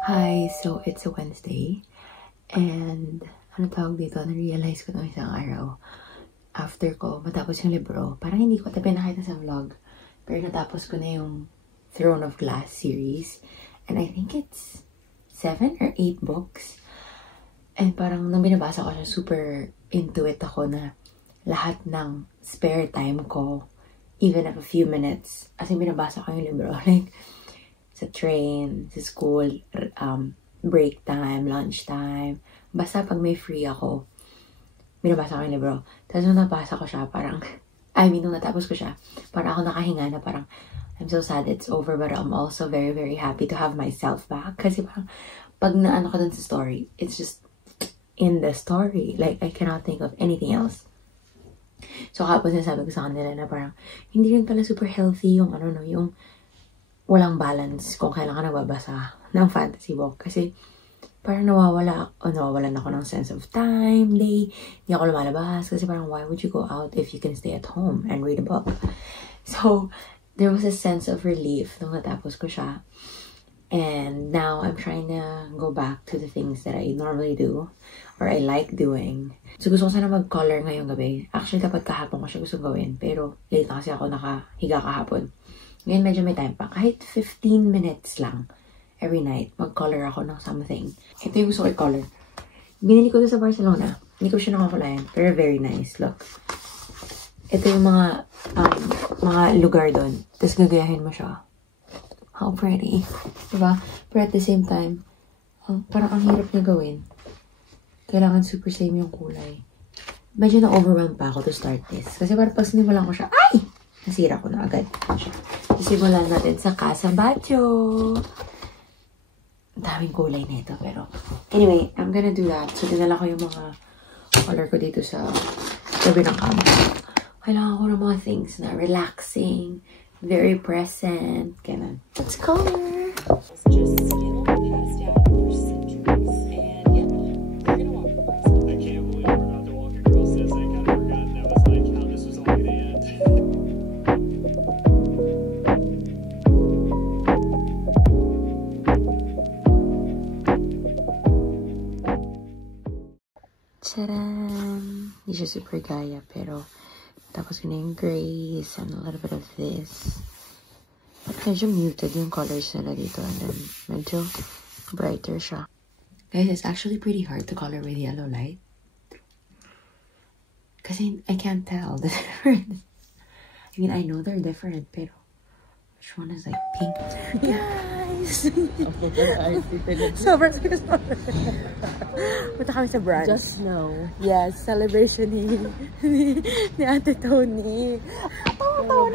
Hi, so it's a Wednesday. And ano tawag dito, na-realize ko nung isang araw. After ko matapos yung libro, parang hindi ko ito pinakita sa vlog. Pero natapos ko na yung Throne of Glass series. And I think it's 7 or 8 books. And parang nung binabasa ko siya, super into it ako na lahat ng spare time ko, even of a few minutes, as in binabasa ko yung libro. Like, sa train, sa school, break time, lunch time. Basta pag may free ako, binabasa ko yung libro. Tapos nung nabasa ko siya, parang, nung natapos ko siya, parang ako nakahinga na parang, I'm so sad it's over, but I'm also very, very happy to have myself back. Kasi parang, pag naano ko dun sa story, it's just in the story. Like, I cannot think of anything else. So, kapag sinasabi ko sa kanila na parang, hindi rin pala super healthy yung yung walang balance kung kailan ka nagbabasa ng fantasy book. Kasi parang nawawalan ako ng sense of time, hindi ako lumalabas. Kasi parang, why would you go out if you can stay at home and read a book? So, there was a sense of relief nung natapos ko siya. And now, I'm trying to go back to the things that I normally do or I like doing. So, gusto ko sana mag-color ngayong gabi. Actually, dapat kahapon ko siya gusto gawin. Pero, late na kasi ako nakahiga kahapon. Ngayon, medyo may time pa. Kahit 15 minutes lang every night, mag-color ako ng something. Ito yung gusto ko i-color. Binili ko ito sa Barcelona. Hindi ko siya nakakulayan. Pero very nice. Look. Ito yung mga lugar doon. Tapos gagayahin mo siya. How pretty. Diba? Pero at the same time, parang ang hirap niya gawin. Kailangan super same yung kulay. Medyo na-overwhelmed pa ako to start this. Kasi parang pag sinimulan ko siya, ay! Nasira ko na agad. Simulan natin sa Casa Batcho. Ang daming kulay nito, pero anyway, I'm gonna do that. So, dinala ko yung mga color ko dito sa tabi ng kama. Kailangan ko ng mga things na relaxing, very present, ganun. Let's color! Tcharam! Hindi siya super gaya, pero tapos ko na yung grays and a little bit of this. But medyo muted yung colors nila dito and then medyo brighter siya. Guys, it's actually pretty hard to color with yellow light. Kasi I can't tell the difference. I mean, I know they're different, pero which one is like pink? Guys! Sobrang punta kami sa brunch. Just now. Yes, celebration ni Ate Tony. Tawa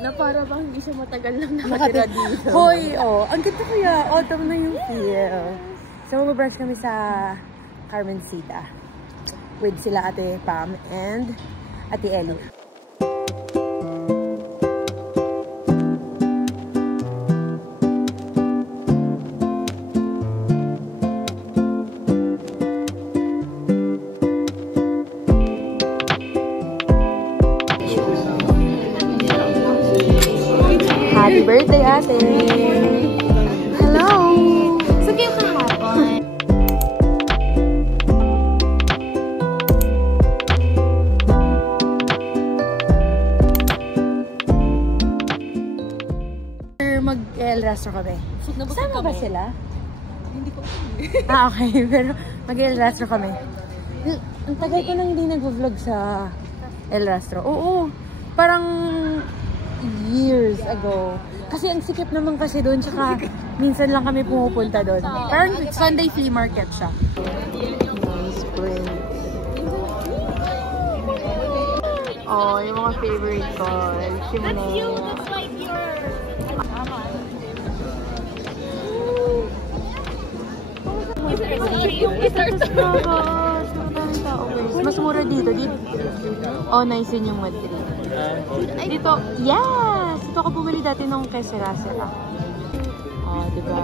na Para bang hindi siya matagal lang nakatira dito. Hoy, ang ganda kuya. Autumn na yung feel. So, mag-brunch kami sa Carmencita with sila Ate Pam and Ate Ellie. Happy birthday, ate! Hello! So, kayo kahapon. Mag-El Rastro kami. Sama ba sila? Hindi ko Okay. Pero mag-El Rastro kami. Ang tagal ko nang hindi nag-vlog sa El Rastro. Oo. Parang years ago. Kasi ang sikip naman kasi doon, tsaka minsan lang kami pumupunta doon. Parang Sunday flea market siya. Oh, yung mga favorite ko. That's you! That's like your... Mas mura dito. Oh, nice yun yung Madrid. Dito, yes! Dito ako bumili dati nung kesera-sera. Oh, diba?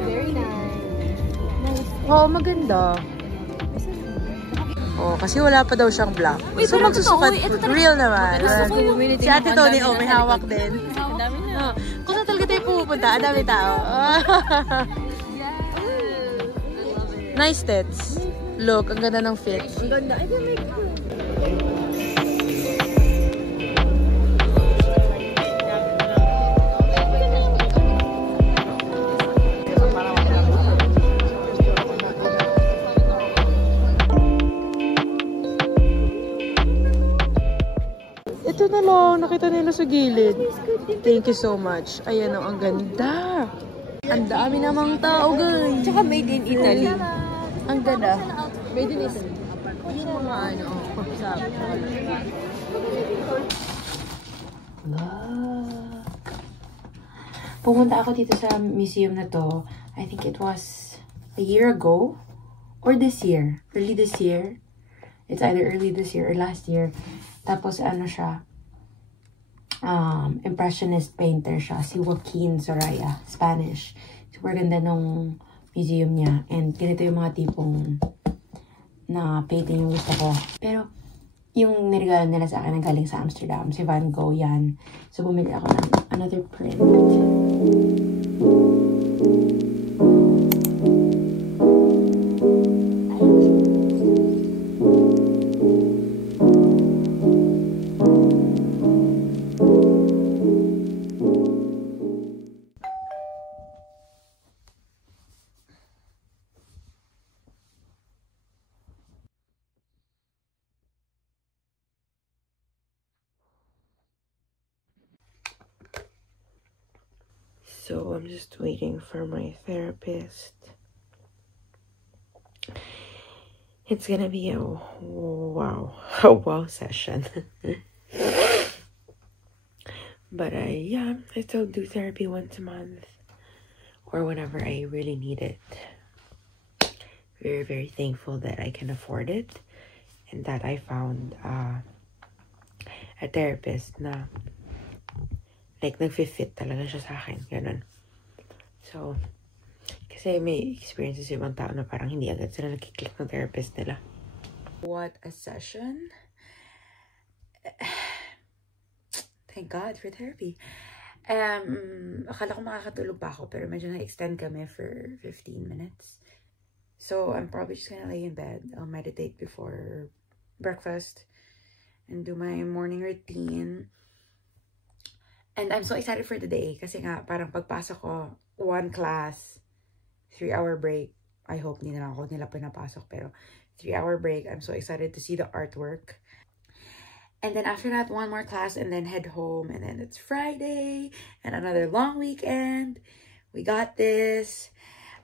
Very nice. Oo, maganda. Oh, kasi wala pa daw siyang black. So, magsusukat. Real naman. Si Ate Tony, may hawak din. Ang dami na. Kung saan talaga tayo pumupunta. Ang dami tao. Nice tits. Look, ang ganda ng fit. Ang ganda. I can make Ito na lang, nakita nila sa gilid. Thank you so much. Ayan o, ang ganda. Ang dami namang tao, guys. Tsaka made in Italy. Ang ganda. Made in Italy. Yung mga ano, sabi. Pumunta ako dito sa museum na to. I think it was a year ago or this year. Early this year. It's either early this year or last year. Tapos ano siya, impressionist painter siya, si Joaquin Soraya, Spanish. Super ganda nung museum niya. And ganito yung mga tipong na painting yung gusto ko. Pero yung nirigalo nila sa akin na galing sa Amsterdam, si Van Gogh yan. So bumili ako ng another print. So I'm just waiting for my therapist. It's gonna be a wow session. But I still do therapy once a month or whenever I really need it. Very, very thankful that I can afford it and that I found a therapist na like, nag-fit talaga siya sa akin. Ganun. So, kasi may experiences yung ibang tao na parang hindi agad sila nag-click ng therapist nila. What a session. Thank God for therapy. Akala ko makakatulog pa ako, pero medyo na-extend kami for 15 minutes. So, I'm probably just gonna lay in bed. I'll meditate before breakfast and do my morning routine. And I'm so excited for today kasi nga parang pagpasok ko, 1 class, 3-hour break. I hope hindi na ako nila pinapasok pero 3-hour break. I'm so excited to see the artwork. And then after that, 1 more class and then head home. And then it's Friday and another long weekend. We got this.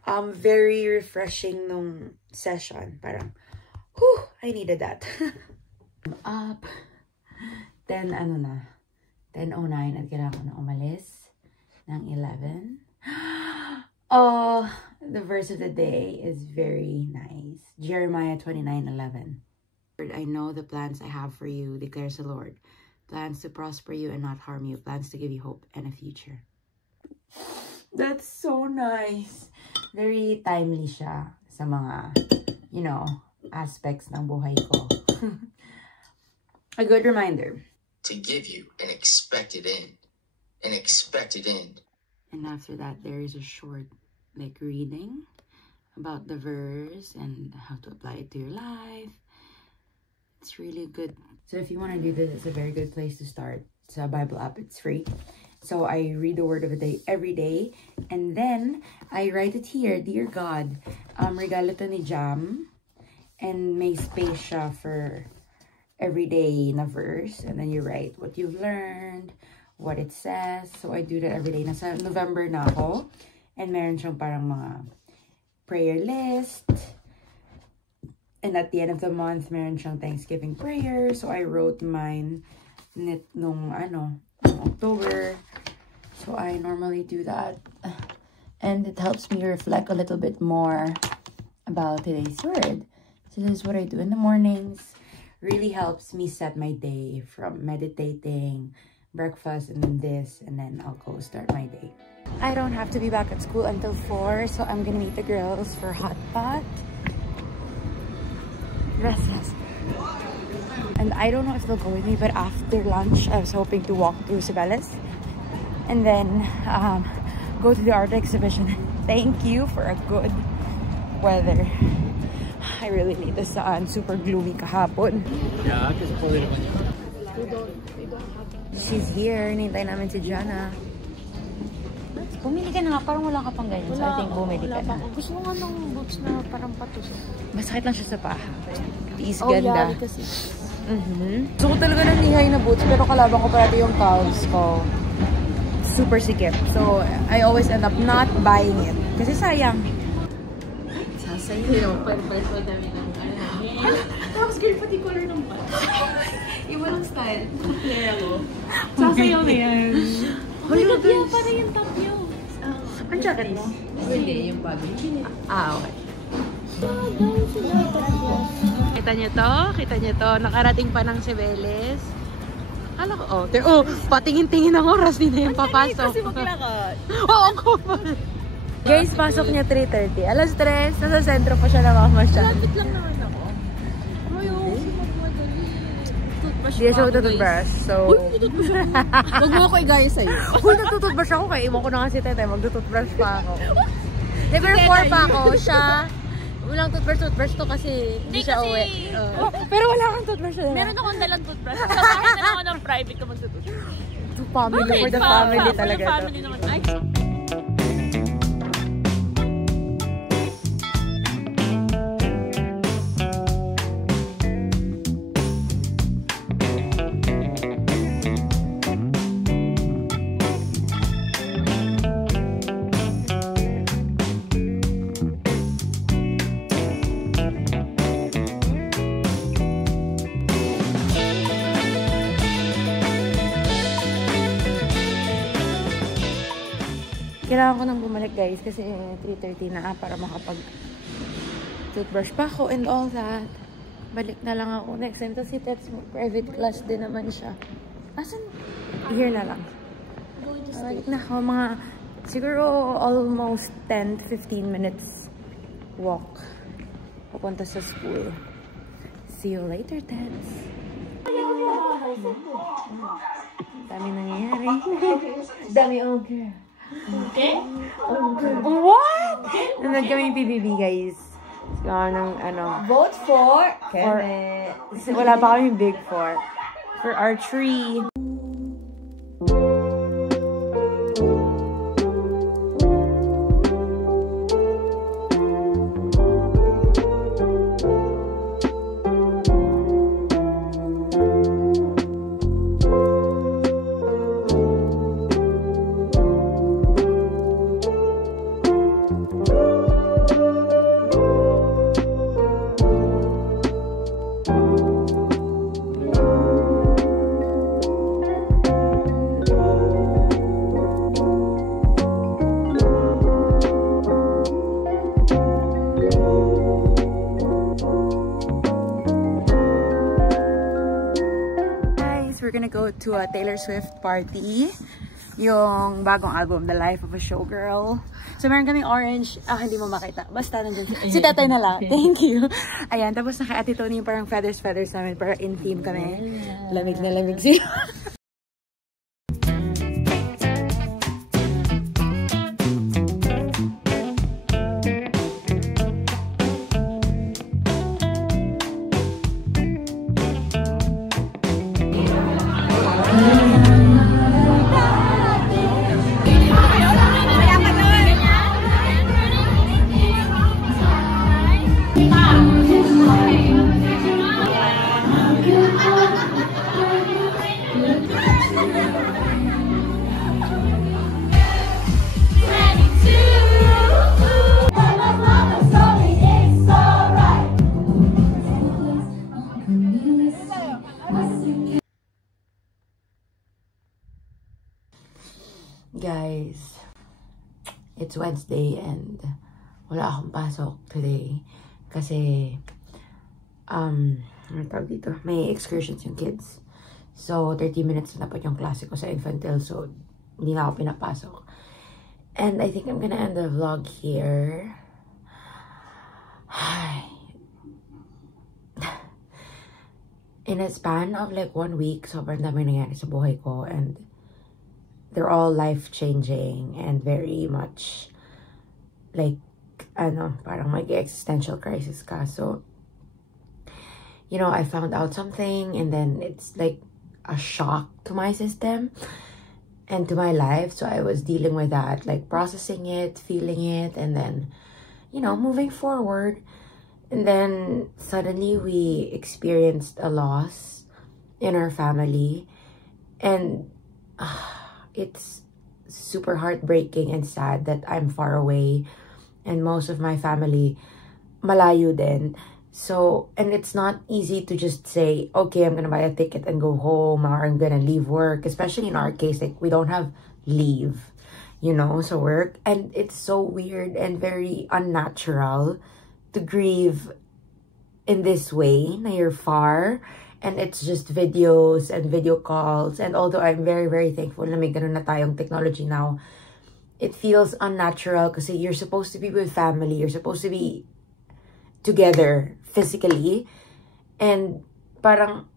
Very refreshing nung session. Parang, whew, I needed that. Up. Then ano na. 10:09 at kailangan ko na umalis ng 11. Oh, the verse of the day is very nice. Jeremiah 29:11. I know the plans I have for you, declares the Lord. Plans to prosper you and not harm you. Plans to give you hope and a future. That's so nice. Very timely siya sa mga, you know, aspects ng buhay ko. A good reminder. To give you an expected end. An expected end. And after that, there is a short like reading about the verse and how to apply it to your life. It's really good. So if you want to do this, it's a very good place to start. It's a Bible app. It's free. So I read the word of the day every day. And then I write it here. Dear God, regalo to ni Jam. And may space siya for everyday na verse, and then you write what you've learned, what it says. So I do that every day. Nasa November na ako, and meron siyang parang mga prayer list, and at the end of the month meron siyang Thanksgiving prayer. So I wrote mine nung October. So I normally do that, and it helps me reflect a little bit more about today's word. So this is what I do in the mornings. Really helps me set my day from meditating, breakfast, and then this, and then I'll go start my day. I don't have to be back at school until 4, so I'm gonna meet the girls for hot pot. Gracias. And I don't know if they'll go with me, but after lunch, I was hoping to walk through Cibeles. And then go to the art exhibition. Thank you for a good weather. I really need the sun. Super gloomy kahapon. Yeah, kasi pwede naman yun. She's here. Hinintay namin si Jana. Bumili ka na nga. Parang wala ka pang ganyan. So I think bumili ka na. Gusto mo nga ng boots na parang patos. Masakit lang siya sa paha. Tiis Oh, ganda. yeah, kasi. Gusto ko talaga ng knee-high na boots. Pero kalaban ko parati yung calves ko. Super sikip. So I always end up not buying it. Kasi sayang. Sasayaw. Pag-press mo dami ng tapos girl, pati color ng pants. Iba ng style. Kaya mo. Sasayaw na yan. Hala, guys. Parang yung top nyo. Ang jacket mo? Hindi, yung bag. Okay. Kita niyo to? Kita niyo to? Nakarating pa ng Cibeles. Kala ko, patingin-tingin ang oras. Di na yung papasok. Kasi maglakad. Oo, ako pa. Guys, pasok niya 3:30. Alas 3, nasa sentro pa siya nakamasyal. Lapit lang naman ako. Ayaw, si magmadali. Toothbrush Hindi siya magtututbrush. So... Huwag mo ako igaya sa'yo. Kung nagtututbrush ako, kaya iwan ko na nga si Tete. Magtututbrush pa ako. Never 4 pa ako. Siya... Walang toothbrush to kasi hindi siya uwi. Pero wala kang toothbrush na. Meron akong dalang toothbrush. Sa bahay na lang ako ng private ko magtututbrush. Family, for the family talaga for the family naman. Ay, Kailangan ko nang bumalik guys kasi 3:30 na para makapag toothbrush pa ako and all that. Balik na lang ako next time. Tapos si Tets private class din naman siya. Asan? Here na lang. Balik na ako mga siguro almost 10-15 minutes walk papunta sa school. See you later, Tets. Dami nangyayari. Dami okay. okay? What? Nanood kami PBB, guys. So, ng ano. Vote for Kenneth. Wala pa kami big for our tree. We're gonna go to a Taylor Swift party. Yung bagong album, The Life of a Showgirl. So, meron kaming orange. Hindi mo makita. Basta nandun si Tatay na lang. Thank you. Ayan, tapos naka-Ate Tony yung parang feathers namin. Para in-theme kami. Lamig na lamig siya. Guys, it's Wednesday and wala akong pasok today kasi ano tawag dito, may excursions yung kids. So 30 minutes na dapat yung klase ko sa infantile, so hindi na ako pinapasok. And I think I'm gonna end the vlog here. In a span of like 1 week, sobrang dami nangyari sa buhay ko and they're all life-changing and very much like, parang mag-existential crisis ka. So, you know, I found out something and then it's like a shock to my system and to my life. So I was dealing with that, like processing it, feeling it, and then, you know, moving forward. And then suddenly we experienced a loss in our family. And it's super heartbreaking and sad that I'm far away and most of my family malayo din. So, and it's not easy to just say, okay, I'm gonna buy a ticket and go home, or I'm gonna leave work, especially in our case, like we don't have leave, you know, so work. And it's so weird and very unnatural to grieve in this way, na you're far, and it's just videos and video calls. And although I'm very, very thankful na may ganun na tayong technology now, it feels unnatural kasi you're supposed to be with family, you're supposed to be together physically, and parang,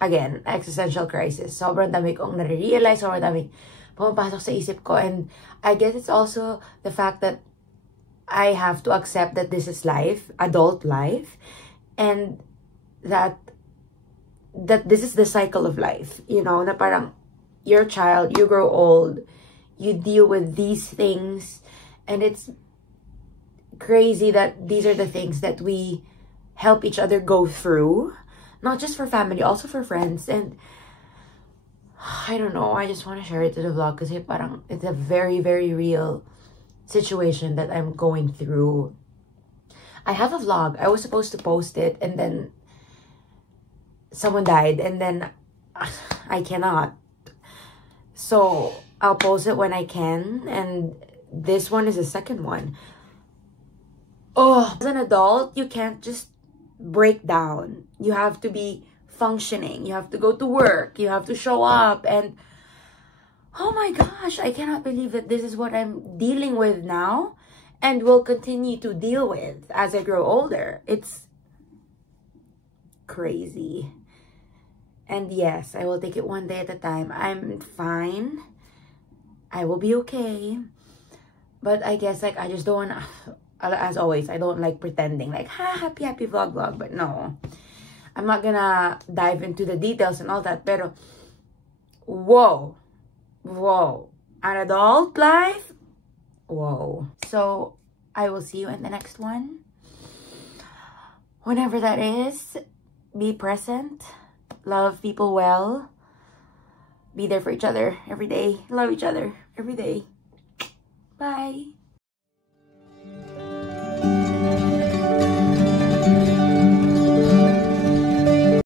again, existential crisis. Sobrang dami kong nare-realize, sobrang dami pumapasok sa isip ko. And I guess it's also the fact that I have to accept that this is life, adult life, and that this is the cycle of life, you know, na parang you're a child, you grow old, you deal with these things, and it's crazy that these are the things that we help each other go through, not just for family, also for friends. And I don't know, I just want to share it to the vlog because it's a very, very real situation that I'm going through. I have a vlog. I was supposed to post it, and then someone died, and then I cannot. So I'll post it when I can, and this one is the second one. Oh, as an adult, you can't just break down. You have to be functioning. You have to go to work. You have to show up. And oh my gosh, I cannot believe that this is what I'm dealing with now and will continue to deal with as I grow older. It's crazy. And yes, I will take it one day at a time. I'm fine. I will be okay. But I guess, like, I just don't want to, as always, I don't like pretending, like, happy vlog. But no, I'm not gonna dive into the details and all that. Pero, whoa, an adult life, whoa. So, I will see you in the next one. Whenever that is, be present. Love people well. Be there for each other every day. Love each other every day. Bye.